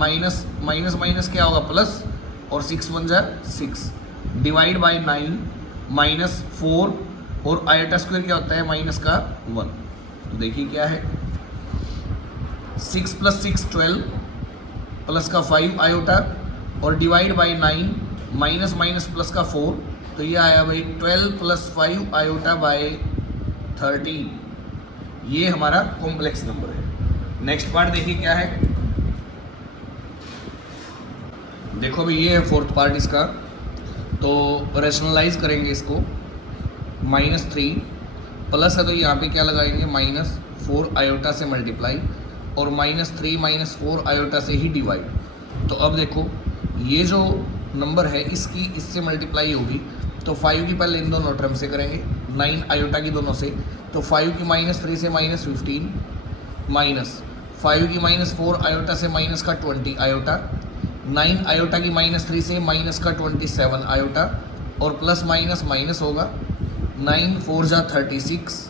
minus minus minus क्या होगा प्लस और 6 1 जा 6 डिवाइड बाय 9 माइनस 4 और आयोटा स्क्वायर क्या होता है माइनस का 1। तो देखिए क्या है 6 प्लस 6 12 प्लस का 5 आयोटा और divide bye 9 minus minus plus का 4। तो ये आया भाई 12 प्लस 5 आयोटा बाय 13। ये हमारा कॉम्प्लेक्स नंबर है। नेक्स्ट पार्ट देखिए क्या है। देखो भाई ये है फोर्थ पार्ट इसका। तो रैशनलाइज करेंगे इसको -3 प्लस है तो यहाँ पे क्या लगाएंगे -4 आयोटा से मल्टीप्लाई और -3 -4 आयोटा से ही डिवाइड। तो अब देखो ये जो नंबर है इसकी इससे मल्टीप्लाई होगी तो 5 की पहले इन दोनों टर्म से करेंगे 9 आयोटा की दोनों से। तो 5 की -3 से -15 माइनस 5 की -4 आयोटा से माइनस का 20 आयोटा 9 आयोटा की -3 से माइनस का 27 आयोटा और प्लस माइनस माइनस होगा 9 4 जा 36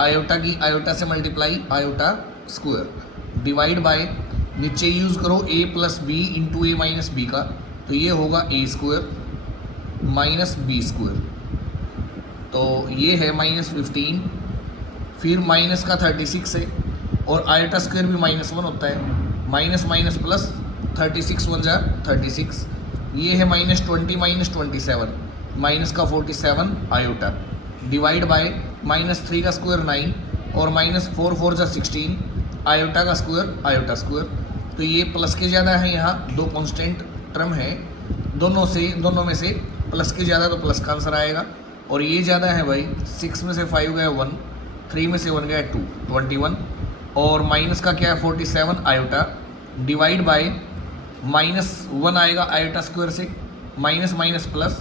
आयोटा की आयोटा से multiply iota square divide by नीचे यूज़ करो a plus B into A minus B का। तो ये होगा a square minus B square. तो ये है -15 फिर माइनस का 36 है, और आयोटा स्क्वायर भी -1 होता है, माइनस माइनस प्लस 36 1 जा 36, ये है -20 -27, माइनस का 47 आयोटा, डिवाइड बाय -3 का स्क्वायर 9, और -4 4 जा 16, आयोटा का स्क्वायर आयोटा स्क्वायर। तो ये प्लस के ज़्यादा है, यहाँ दो कांस्टेंट टर्म है, दोनों में से प्लस के ज़्यादा तो प्लस का आंसर आएगा, और ये ज़्यादा है भाई, 6 में से 5 गया 1, 3 में से 1 गया 2 21, और माइनस का क्या है 47 आयोटा, डिवाइड बाय -1 आएगा आयोटा स्क्वायर से, माइनस माइनस प्लस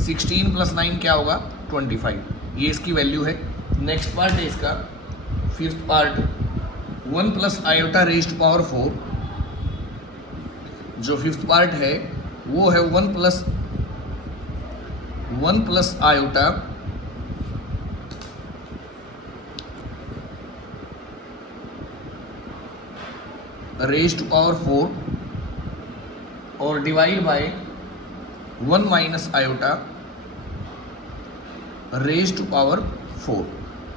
16 + 9 क्या होगा 25, ये इसकी वैल्यू है। नेक्स्ट पार्ट है इसका, fifth part, 1 + iota raised power 4। जो फिफ्थ पार्ट है वो है 1 + आयोटा रेज़्ड पावर 4 और divide bye 1 - iota raised power 4।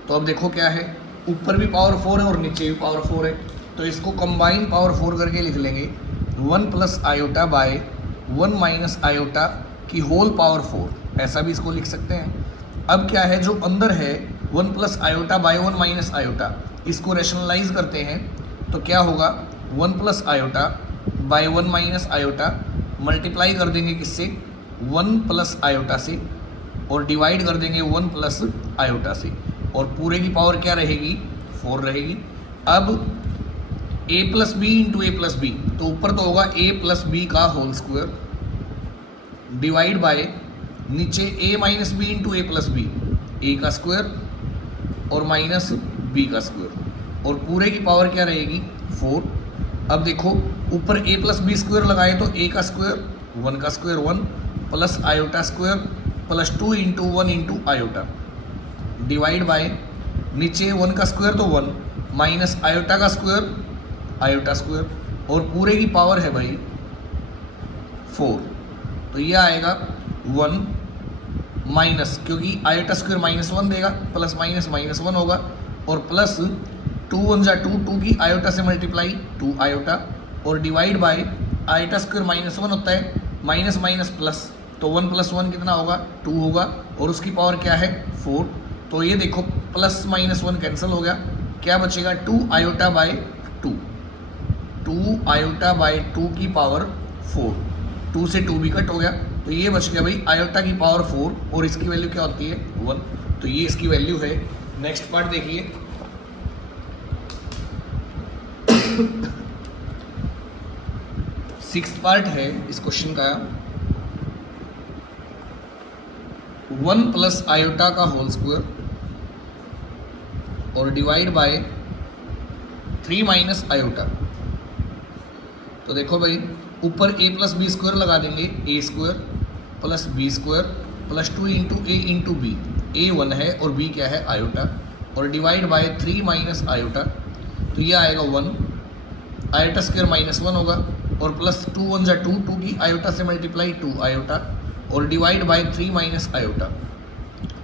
तो अब देखो क्या है, ऊपर भी पावर 4 है और नीचे भी पावर 4 है, तो इसको कंबाइन पावर 4 करके लिख लेंगे 1 + आयोटा बाय 1 - आयोटा की होल पावर 4, ऐसा भी इसको लिख सकते हैं। अब क्या है, जो अंदर है 1 + आयोटा बाय 1 - आयोटा, इसको रैशनलाइज करते हैं तो क्या होगा, 1 + आयोटा बाय 1 - आयोटा मल्टीप्लाई कर देंगे किससे, 1 + आयोटा से, और डिवाइड कर देंगे 1 + आयोटा से, और पूरे की पावर क्या रहेगी 4 रहेगी। अब a + b × a + b, तो ऊपर तो होगा a + b का होल स्क्वायर, डिवाइड बाय नीचे a - b × a + b, a का स्क्वायर और माइनस b का स्क्वायर, और पूरे की पावर क्या रहेगी 4। अब देखो ऊपर a + b स्क्वायर लगाए तो a का स्क्वायर 1 का square 1 plus iota square plus 2 × 1 × iota, divide by नीचे 1 का स्क्वायर तो 1 माइनस आयोटा का स्क्वायर आयोटा स्क्वायर, और पूरे की पावर है भाई 4। तो ये आएगा 1 माइनस, क्योंकि आयोटा स्क्वायर -1 देगा, प्लस माइनस -1 होगा, और प्लस 2 1 जा 2, 2 की आयोटा से मल्टीप्लाई 2 आयोटा, और डिवाइड बाय आयोटा स्क्वायर -1 होता है, माइनस माइनस प्लस, तो 1 + 1 कितना होगा 2 होगा, और उसकी पावर क्या है 4। तो ये देखो प्लस -1 कैंसिल हो गया, क्या बचेगा 2 आयोटा बाय 2, 2 आयोटा बाय 2 की पावर 4, 2 से 2 भी कट हो गया, तो ये बच गया भाई आयोटा की पावर 4, और इसकी वैल्यू क्या होती है 1, तो ये इसकी वैल्यू है। नेक्स्ट पार्ट देखिए, सिक्स्थ पार्ट है इस क्वेश्चन का, 1 + आयोटा का होल स्क्वायर और डिवाइड बाय 3 - आयोटा। तो देखो भाई ऊपर a + b स्क्वायर लगा देंगे, a square plus b square plus 2 × a × b, a 1 है और b क्या है आयोटा, और डिवाइड बाय 3 - आयोटा, तो ये आएगा 1, आयोटा स्क्वायर -1 होगा, और प्लस 2 1 जा 2, 2 की आयोटा से मल्टीप्लाई 2 आयोटा, और डिवाइड बाय 3 - आयोटा,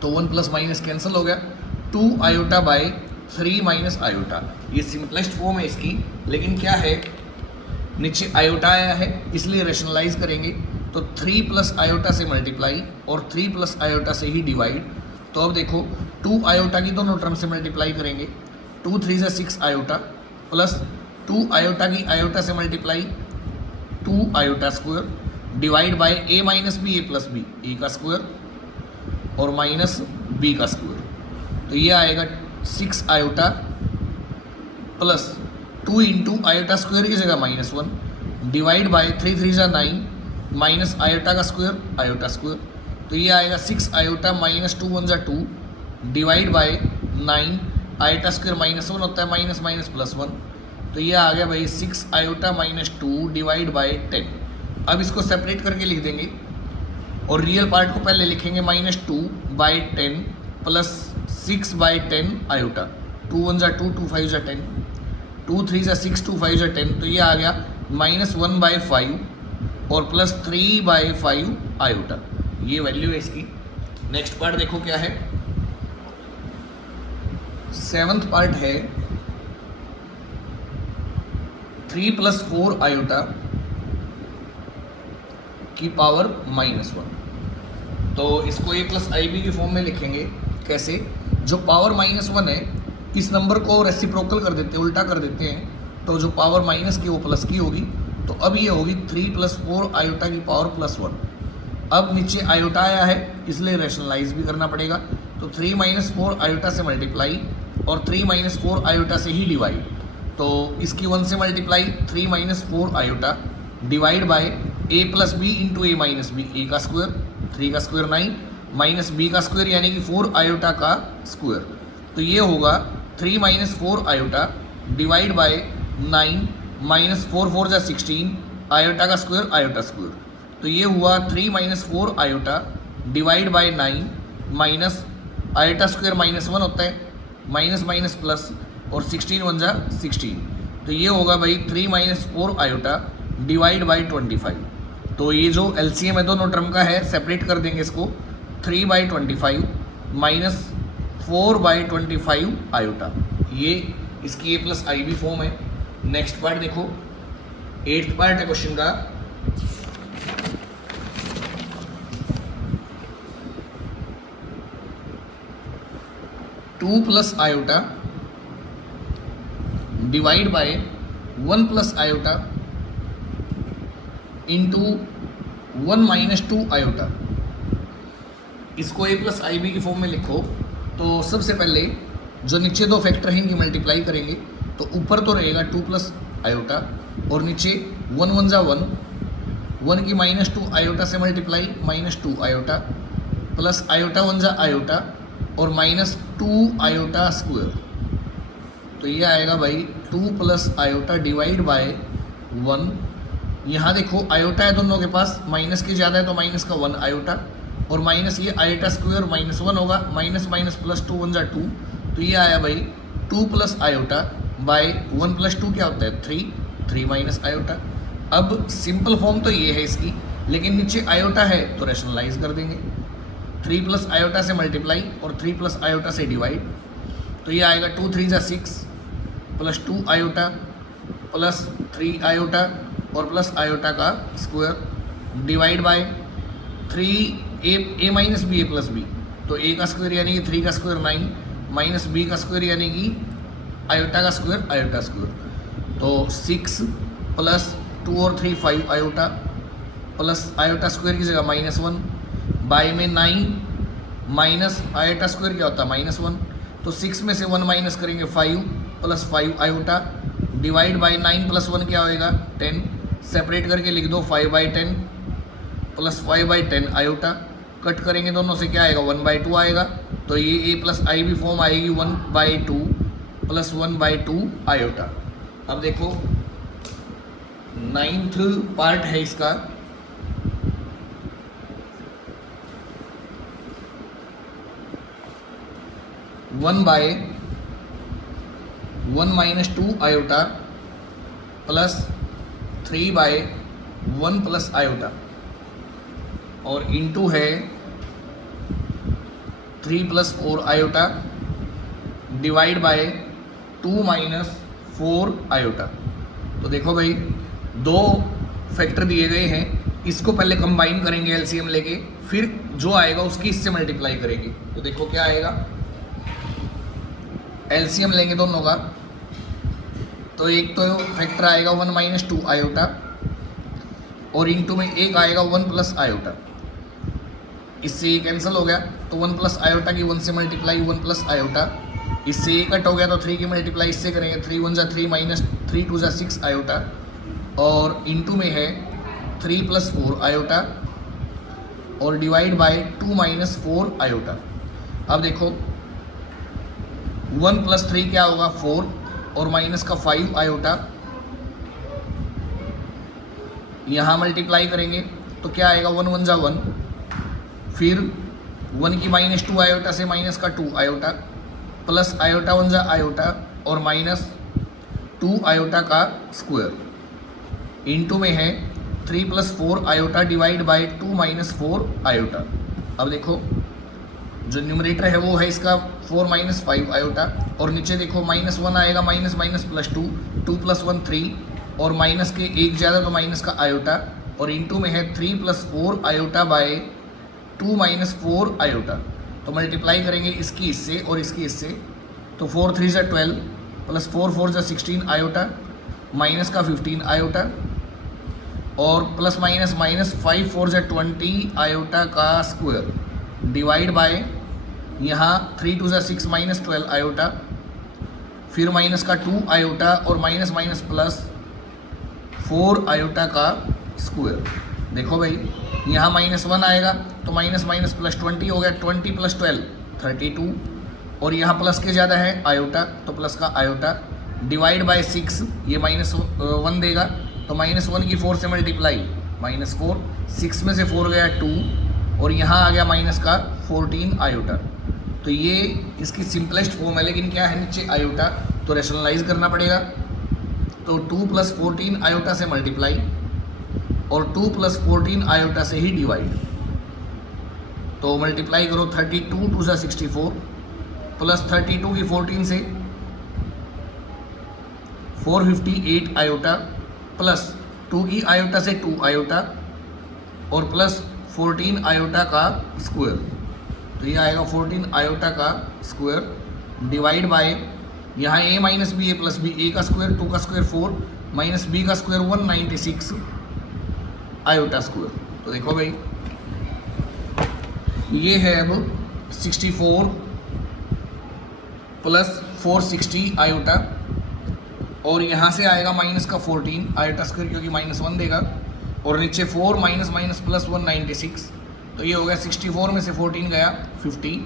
तो 1 प्लस माइनस कैंसिल हो गया, 2 आयोटा बाय 3 - आयोटा। ये सिंपलेस्ट फॉर्म है इसकी, लेकिन क्या है नीचे आयोटा आया है इसलिए रैशनलाइज करेंगे, तो 3 + आयोटा से मल्टीप्लाई और 3 + आयोटा से ही डिवाइड। तो अब देखो 2 आयोटा की दोनों टर्म से मल्टीप्लाई करेंगे, 2 3 जा 6 आयोटा, प्लस 2 आयोटा की आयोटा से multiply 2 iota square, divide by a - b a + b, a का स्क्वायर और माइनस b का स्क्वायर, तो ये आएगा 6 आयोटा प्लस 2 × आयोटा स्क्वायर की जगह -1, डिवाइड बाय 3 3 जा 9 माइनस आयोटा का स्क्वायर आयोटा स्क्वायर, तो ये आएगा 6 आयोटा -2 1 जा 2, डिवाइड बाय 9, आयोटा स्क्वायर -1 होता है, माइनस माइनस +1, तो ये आ गया भाई 6 आयोटा -2 डिवाइड बाय 10। अब इसको सेपरेट करके लिख देंगे, और रियल पार्ट को पहले लिखेंगे -2/10 प्लस 6/10 आयोटा, 2 1 जा 2, 2 5 जा 10, 2 3 जा 6, 2 5 जा 10, तो ये आ गया -1/5 और प्लस 3/5 आयोटा, ये वैल्यू है इसकी। नेक्स्ट पार्ट देखो क्या है, सेवन्थ पार्ट है 3 + 4 आयोटा की पावर -1। तो इसको a + ib की फॉर्म में लिखेंगे। कैसे? जो पावर -1 है इस नंबर को रेसिप्रोकल कर देते हैं, उल्टा कर देते हैं, तो जो पावर माइनस की वो प्लस की होगी। तो अब ये होगी 3 + 4 आयोटा की पावर +1। अब नीचे आयोटा आया है इसलिए रैशनलाइज भी करना पड़ेगा। तो 3 - 4 आयोटा से मल्टीप्लाई और 3 - 4 आयोटा से ही डिवाइड। तो इसकी 1 से multiply 3 - 4 iota divide by a + b into a - b, a का स्क्वायर, 3 का स्क्वायर 9 माइनस b का स्क्वायर यानी कि 4 आयोटा का स्क्वायर। तो ये होगा 3 - 4 आयोटा डिवाइड बाय 9 माइनस 4 4 जा 16 आयोटा का स्क्वायर, आयोटा स्क्वायर। तो ये हुआ 3 - 4 iota divide by 9 minus iota square -1 होता है, माइनस माइनस प्लस, और 16 1 जा 16। तो ये होगा भाई 3 - 4 आयोटा डिवाइड बाय 25। तो ये जो एलसीएम है दोनों टर्म का है, सेपरेट कर देंगे इसको। 3/25 माइनस 4/25 आयोटा, ये इसकी a + ib फॉर्म है। नेक्स्ट पार्ट देखो, 8th पार्ट है क्वेश्चन का। Two plus iota divide by 1 + iota into 1 - 2 iota. इसको a + ib की फॉर्म में लिखो। तो सबसे पहले जो नीचे दो फैक्टर हैं इनकी मल्टीप्लाई करेंगे। तो ऊपर तो रहेगा 2 + आयोटा और नीचे 1 1 जा 1, 1 की -2 आयोटा से मल्टीप्लाई -2 आयोटा प्लस आयोटा 1 जा आयोटा और -2 आयोटा स्क्वायर। तो ये आएगा भाई 2 + आयोटा डिवाइड बाय 1। यहाँ देखो आयोटा है दोनों के पास, माइनस के ज़्यादा है तो माइनस का 1 आयोटा और माइनस ये आयोटा स्क्वायर -1 होगा, माइनस माइनस प्लस 2 1 जा 2। तो ये आया भाई 2 + आयोटा बाय 1 + 2 क्या होता है 3 माइनस आयोटा। अब सिंपल फॉर्म तो ये है इसकी, लेकिन नीचे आयोटा है तो रैशनलाइज कर देंगे। 3 + आयोटा से मल्टीप्लाई और 3 + आयोटा से डिवाइड। तो ये आएगा 2 3 जा 6 प्लस 2 आयोटा प्लस 3 आयोटा और प्लस आयोटा का square divide bye 3 a - b a + b। तो a का स्क्वायर यानी कि 3 का स्क्वायर 9 माइनस b का स्क्वायर यानी कि आयोटा का स्क्वायर, आयोटा स्क्वायर। तो 6 प्लस 2 और 3 5 आयोटा प्लस आयोटा स्क्वायर की जगह -1 बाय में 9 माइनस आयोटा स्क्वायर क्या होता है -1। तो 6 में से 1 माइनस करेंगे 5 प्लस 5 आयोटा डिवाइड बाय 9 + 1 क्या होएगा 10। सेपरेट करके लिख दो 5/10 प्लस 5/10 आयोटा। कट करेंगे दोनों से क्या आएगा 1/2 आएगा। तो ये a + ib फॉर्म आएगी 1/2 प्लस 1/2 आयोटा। अब देखो 9th पार्ट है इसका। One by 1 - 2 iota plus 3/1 + iota और इंटू है 3 + 4 आयोटा डिवाइड बाय 2 - 4 आयोटा। तो देखो भाई दो फैक्टर दिए गए हैं, इसको पहले कंबाइन करेंगे एलसीएम लेके, फिर जो आएगा उसकी इससे मल्टीप्लाई करेंगे। तो देखो क्या आएगा, एलसीएम लेंगे दोनों का। तो एक तो फैक्टर आएगा 1 - 2 आयोटा और इंटू में एक आएगा 1 + आयोटा। इससे ये कैंसिल हो गया तो 1 + आयोटा की 1 से मल्टीप्लाई 1 + आयोटा। इससे ये कट हो गया तो 3 की मल्टीप्लाई इससे करेंगे 3 1 जा 3 माइनस 3 2 जा 6 आयोटा और इंटू में है 3 + 4 आयोटा और डिवाइड बाय 2 - 4 आयोटा। अब देखो 1 + 3 क्या होगा 4 और माइनस का 5 आयोटा, यहाँ मल्टीप्लाई करेंगे तो क्या आएगा 1 1 जा 1, फिर 1 की -2 आयोटा से माइनस का 2 आयोटा प्लस आयोटा 1 जा आयोटा और -2 आयोटा का स्क्वायर इंटू में है 3 + 4 आयोटा डिवाइड बाय 2 - 4 आयोटा। अब देखो जो न्यूमरेटर है वो है इसका 4 माइनस 5 आयोटा, और नीचे देखो माइनस 1 आएगा, माइनस माइनस प्लस 2, 2 प्लस 1 3, और माइनस के एक ज़्यादा तो माइनस का आयोटा, और इंटू में है 3 plus 4 iota by 2 minus 4 iota. तो मल्टीप्लाई करेंगे इसकी इससे और इसकी इससे, तो 4 3 ज़ा 12 प्लस 4 4 ज़ा 16 आयोटा, माइनस का 15 आयोटा, और प्लस माइनस माइनस 5 4 ज़ा 20 आयोटा का स्क्वायर, डिवाइड बाय यहाँ 3 2 ज़ा 6 माइनस 12 आयोटा, फिर माइनस का 2 आयोटा, और माइनस माइनस प्लस 4 आयोटा का स्क्वायर। देखो भाई यहाँ माइनस 1 आएगा तो माइनस माइनस प्लस 20 हो गया, 20 प्लस 12 32, और यहाँ प्लस के ज़्यादा है आयोटा तो प्लस का आयोटा, डिवाइड बाय 6, ये माइनस 1 देगा तो माइनस 1 की 4 से मल्टीप्लाई, माइनस 4, 6 में से 4 गया 2, और यहाँ आ गया माइनस का 14 आयोटा। तो ये इसकी सिंपलेस्ट फॉर्म है, लेकिन क्या है नीचे आयोटा, तो रैशनलाइज करना पड़ेगा। तो 2 प्लस 14 आयोटा से मल्टीप्लाई और 2 प्लस 14 आयोटा से ही डिवाइड। तो मल्टीप्लाई करो 32 2 ज़ा 64 प्लस 32 की 14 से 458 आयोटा, प्लस 2 की आयोटा से 2 आयोटा, और प्लस 14 आयोटा का स्क्वायर। तो ये आएगा 14 आयोटा का स्क्वायर, डिवाइड बाय यहाँ a minus B A plus B, A का स्क्वायर 2 का स्क्वायर 4 माइनस बी का स्क्वायर 196 आयोटा स्क्वायर। तो देखो भाई ये है अब 64 प्लस 460 आयोटा, और यहाँ से आएगा माइनस का 14 आयोटा स्क्वायर क्योंकि माइनस 1 देगा, और नीचे 4 माइनस माइनस प्लस 196, तो ये हो गया 64 में से 14 गया 50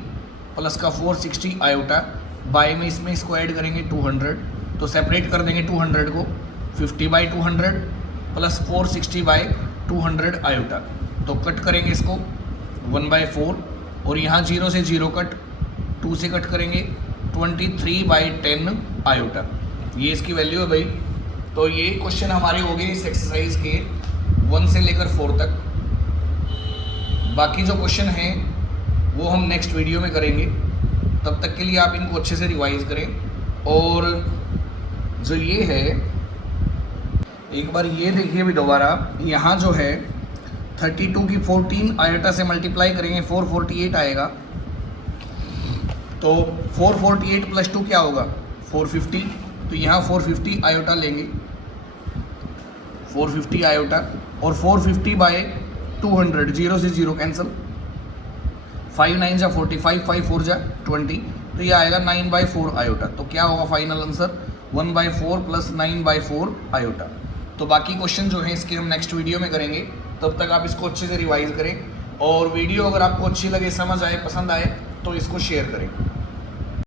प्लस का 460 आयोटा, बाय में इसमें इसको ऐड करेंगे 200, तो सेपरेट कर देंगे 200 को, 50 बाई 200 प्लस 460 बाई 200 आयोटा। तो कट करेंगे इसको 1/4, और यहाँ 0 से 0 कट, 2 से कट करेंगे 23/10 आयोटा। ये इसकी वैल्यू है भाई। तो ये क्वेश्चन हमारे हो गए इस एक्सरसाइज के 1 से लेकर 4 तक। बाकी जो क्वेश्चन हैं वो हम नेक्स्ट वीडियो में करेंगे, तब तक के लिए आप इनको अच्छे से रिवाइज करें। और जो ये है एक बार ये देखिए भी दोबारा, यहाँ जो है 32 की 14 आयोटा से मल्टीप्लाई करेंगे 448 आएगा, तो 448 प्लस 2 क्या होगा 450, तो यहाँ 450 आयोटा लेंगे, 450 आयोटा, और 450 बाय 200, 0 से 0 कैंसिल, 5 9 जा 45, 5 4 जा 20, तो ये आएगा 9/4 आयोटा। तो क्या होगा फाइनल आंसर 1/4 प्लस 9/4 आयोटा। तो बाकी क्वेश्चन जो है इसके हम नेक्स्ट वीडियो में करेंगे, तब तक आप इसको अच्छे से रिवाइज करें, और वीडियो अगर आपको अच्छी लगे, समझ आए, पसंद आए तो इसको शेयर करें।